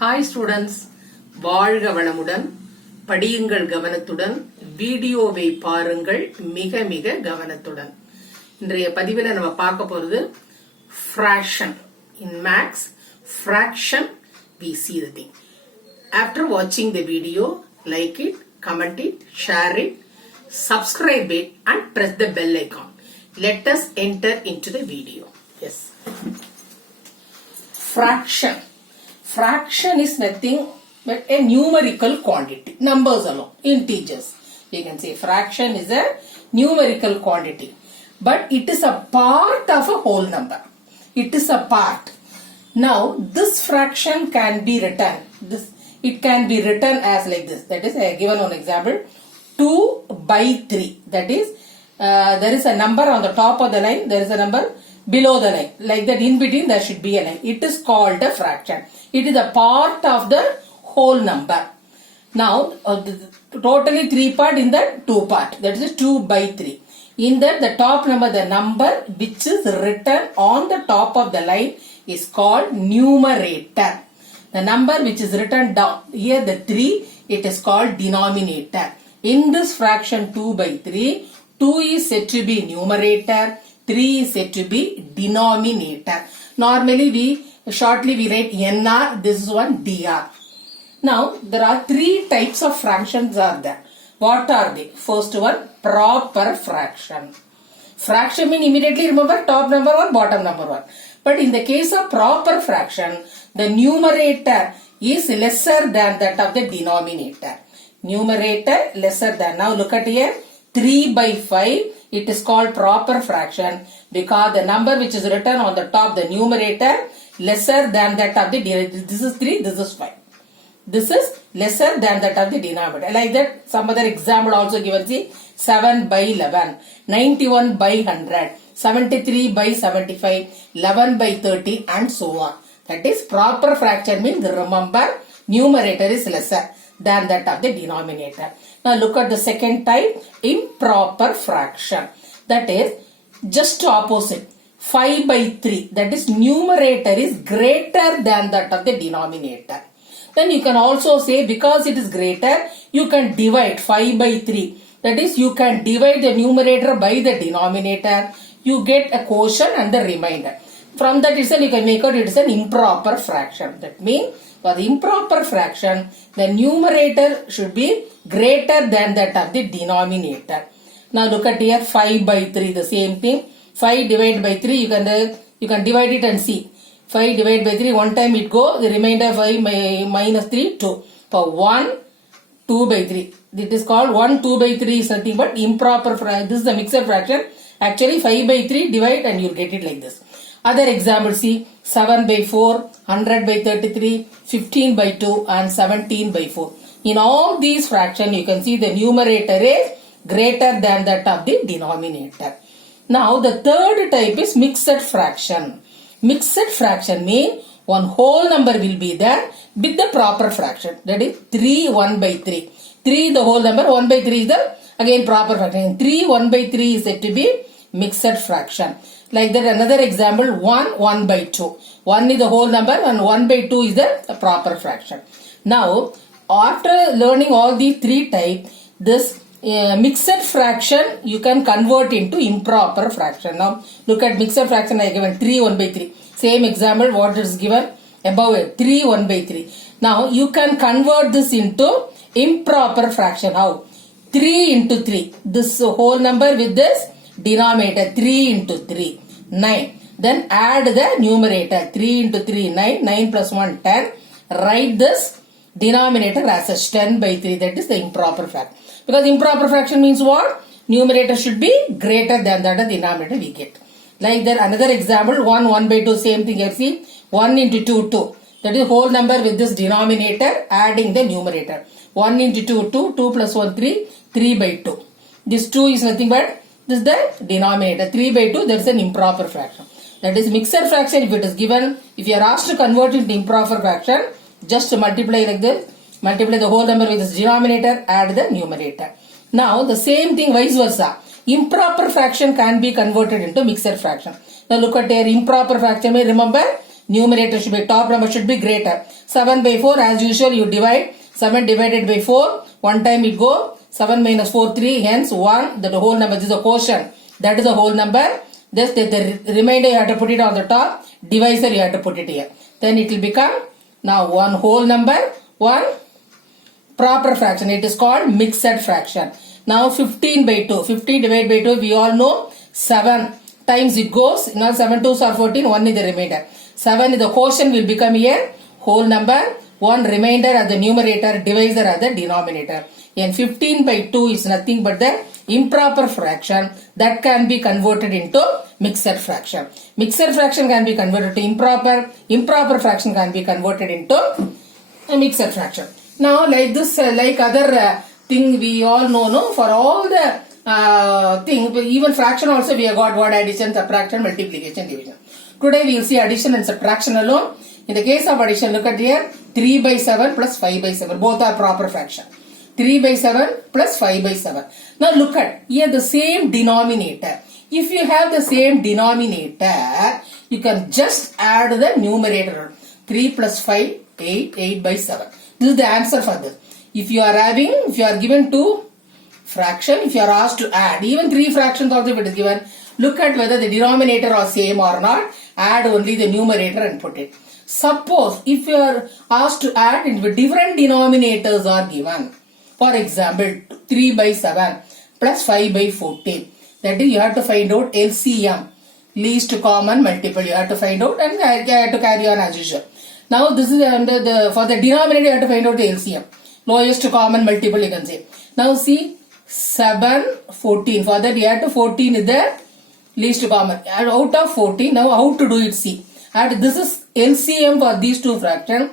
Hi students, வாழ்க வளமுடன், படியுங்கள் கவனத்துடன், வீடியோவை பாருங்கள் மிக மிக கவனத்துடன். இன்றைய பதிவில் நம்ம பார்க்க போறது fraction. In maths, fraction, we see the thing. After watching the video, like it, comment it, share it, subscribe it and press the bell icon. Let us enter into the video. Yes. Fraction. Fraction is nothing but a numerical quantity. Numbers alone, integers. We can say fraction is a numerical quantity. But it is a part of a whole number. It is a part. Now, this fraction can be written. It can be written as like this. That is, I have given one example. 2 by 3. That is, there is a number on the top of the line. There is a number below the line. Like that, in between there should be a line. It is called a fraction. It is a part of the whole number. Now, totally 3 part in the 2 part. That is 2 by 3. In that, the top number, the number which is written on the top of the line is called numerator. The number which is written down, here the 3, it is called denominator. In this fraction 2 by 3, 2 is said to be numerator, 3 is said to be denominator. Normally we write NR, this is one DR. Now there are 3 types of fractions are there. What are they? First one, proper fraction. Fraction means immediately remember top number 1, bottom number 1. But in the case of proper fraction, the numerator is lesser than that of the denominator. Numerator lesser than. Now look at here, 3 by 5, it is called proper fraction because the number which is written on the top, the numerator, lesser than that of the denominator. This is 3, this is 5. This is lesser than that of the denominator. Like that, some other example also given. See, 7 by 11, 91 by 100, 73 by 75, 11 by 30 and so on. That is proper fraction means remember numerator is lesser than that of the denominator. Now look at the second type, improper fraction. That is just opposite. 5 by 3, that is numerator is greater than that of the denominator. Then you can also say because it is greater, you can divide 5 by 3. That is, you can divide the numerator by the denominator. You get a quotient and the remainder. From that itself, you can make out it is an improper fraction. That means, for the improper fraction, the numerator should be greater than that of the denominator. Now look at here, 5 by 3, the same thing. 5 divided by 3, you can divide it and see. 5 divided by 3, one time it go, the remainder 5 minus 3, 2. For 1, 2 by 3. It is called 1, 2 by 3 is nothing but improper fraction. This is the mixed fraction. Actually 5 by 3 divide and you get it like this. Other example, see 7 by 4, 100 by 33, 15 by 2 and 17 by 4. In all these fractions, you can see the numerator is greater than that of the denominator. Now the third type is mixed fraction. Mixed fraction means one whole number will be there with the proper fraction. That is 3 1 by 3. 3 the whole number, 1 by 3 is the again proper fraction. 3 1 by 3 is said to be mixed fraction. Like that, another example, 1 1 by 2. 1 is the whole number and 1 by 2 is the proper fraction. Now, after learning all these 3 types, this mixed fraction you can convert into improper fraction. Now look at mixed fraction I have given 3 1 by 3. Same example what is given above it 3 1 by 3. Now you can convert this into improper fraction. How? 3 into 3. This whole number with this denominator 3 into 3 9. Then add the numerator 3 into 3 9. 9 plus 1 10. Write this denominator as a 10 by 3. That is the improper fraction. Because improper fraction means what? Numerator should be greater than that of the denominator we get. Like that, another example, 1 1 by 2, same thing here. See, 1 into 2, 2. That is whole number with this denominator adding the numerator. 1 into 2, 2. 2 plus 1, 3. 3 by 2. This 2 is nothing but this is the denominator. 3 by 2, there is an improper fraction. That is mixed fraction. If it is given, if you are asked to convert it into improper fraction, just multiply like this. Multiply the whole number with this denominator, add the numerator. Now the same thing vice versa. Improper fraction can be converted into mixed fraction. Now look at here, improper fraction. Remember numerator should be, top number should be greater. 7 by 4, as usual, you divide. 7 divided by 4, one time it go. 7 minus 4, 3, hence 1, that the whole number, this is a quotient. That is a whole number. Just the remainder you have to put it on the top. Divisor you have to put it here. Then it will become, now one whole number, one proper fraction. It is called mixed fraction. Now 15 by 2. 15 divided by 2, we all know 7 times it goes. Now 7 2s are 14, 1 is the remainder. 7 is the quotient, will become here whole number. 1 remainder as the numerator, divisor as the denominator. And 15 by 2 is nothing but the improper fraction that can be converted into mixed fraction. Mixed fraction can be converted to improper. Improper fraction can be converted into a mixed fraction. Now like this, like other thing we all know, no, for all the thing, even fraction also we have got what? Addition, subtraction, multiplication, division. Today we will see addition and subtraction alone. In the case of addition, look at here, 3 by 7 plus 5 by 7. Both are proper fraction. 3 by 7 plus 5 by 7. Now look at here the same denominator. If you have the same denominator, you can just add the numerator. 3 plus 5, 8, 8 by 7. This is the answer for this. If you are given 2 fraction, if you are asked to add, even 3 fractions also if it is given, look at whether the denominator are same or not, add only the numerator and put it. Suppose if you are asked to add into different denominators are given, for example 3 by 7 plus 5 by 14, that is you have to find out LCM, least common multiple, you have to find out and you have to carry on as usual. Now this is under the, for the denominator you have to find out the LCM, lowest common multiple you can say. Now see 7, 14, for that you have to 14 is the least common. And out of 14, now how to do it, see. And this is LCM for these two fractions.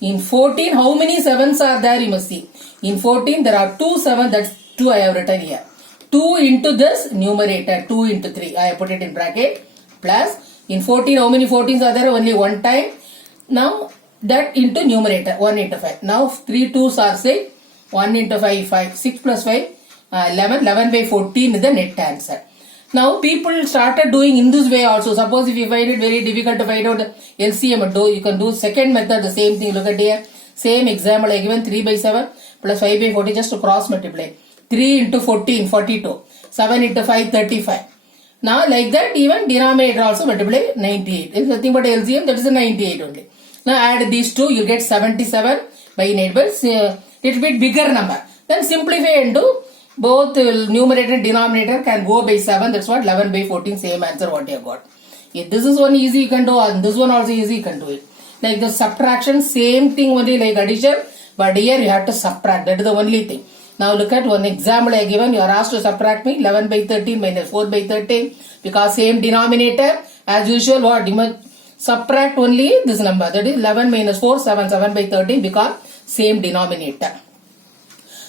In 14, how many 7s are there you must see. In 14, there are 2 7, that's 2 I have written here. 2 into this numerator, 2 into 3, I have put it in bracket, plus, in 14, how many 14s are there? Only one time. Now, that into numerator, 1 into 5. Now, 3 2s are 6, 1 into 5, 5, 6 plus 5, 11, 11 by 14 is the net answer. Now people started doing in this way also. Suppose if you find it very difficult to find out the LCM, you can do second method, the same thing. Look at here. Same example I given 3 by 7 plus 5 by 14, just to cross multiply. 3 into 14, 42. 7 into 5, 35. Now like that even denominator also multiply 98. It's nothing but LCM, that is a 98 only. Now add these two, you get 77 by 8, but little bit bigger number. Then simplify and do. Both numerator and denominator can go by 7. That's what 11 by 14, same answer what you have got. If this is one easy you can do, and this one also easy you can do it. Like the subtraction, same thing only like addition, but here you have to subtract. That is the only thing. Now look at one example I given. You are asked to subtract me 11 by 13 minus 4 by 13, because same denominator. As usual, what you must subtract only this number. That is 11 minus 4, 7, 7 by 13, because same denominator.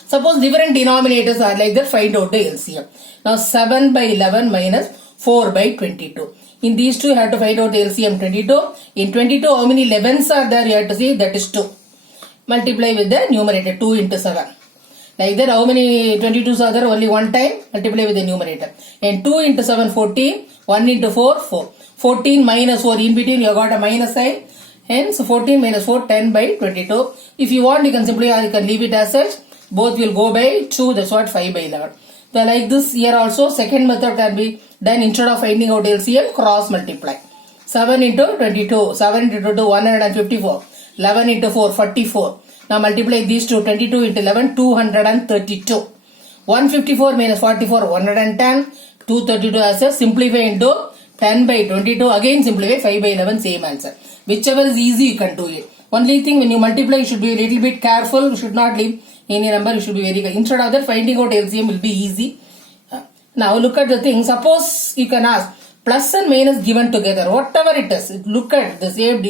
Suppose different denominators are like that, find out the LCM. Now 7 by 11 minus 4 by 22. In these two you have to find out the LCM 22. In 22 how many 11s are there you have to see, that is 2. Multiply with the numerator 2 into 7. Like that how many 22s are there, only one time, multiply with the numerator. And 2 into 7 14, 1 into 4 4. 14 minus 4, in between you have got a minus sign. Hence 14 minus 4 10 by 22. If you want you can simply, or you can leave it as such. Both will go by 2, that's what 5 by 11. So like this here also second method can be done. Instead of finding out LCM, cross multiply. 7 into 22, 7 into 22, 154. 11 into 4, 44. Now multiply these two, 22 into 11, 232. 154 minus 44, 110. 232 as a simplify into 10 by 22. Again simplify 5 by 11, same answer. Whichever is easy you can do it. Only thing when you multiply you should be a little bit careful. You should not leave any number, you should be very good. Instead of that, finding out LCM will be easy. Now look at the thing. Suppose you can ask plus and minus given together, whatever it is. Look at the same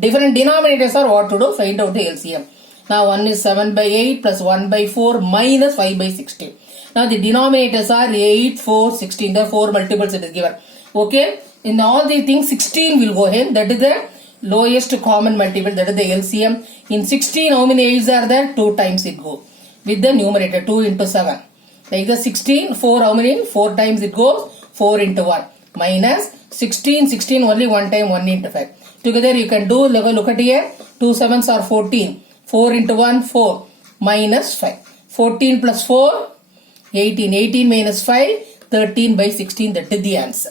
different denominators are what to do, find out the LCM. Now 1 is 7 by 8 plus 1 by 4 minus 5 by 16. Now the denominators are 8, 4, 16. The 4 multiples it is given. Okay. In all the things 16 will go in. That is the lowest common multiple, that is the LCM. In 16 how many 8s are there? 2 times it go. With the numerator 2 into 7. Like the 16, 4 how many? 4 times it goes. 4 into 1. Minus 16, 16 only one time 1 into 5. Together you can do, look at here, 2 sevens are 14. 4 into 1, 4 minus 5. 14 plus 4, 18. 18 minus 5, 13 by 16. That is the answer.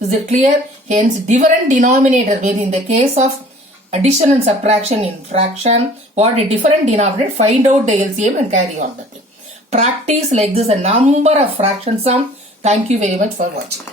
Is it clear? Hence, different denominator, where in the case of addition and subtraction in fraction, what a different denominator, find out the LCM and carry on the thing. Practice like this a number of fraction sum. Thank you very much for watching.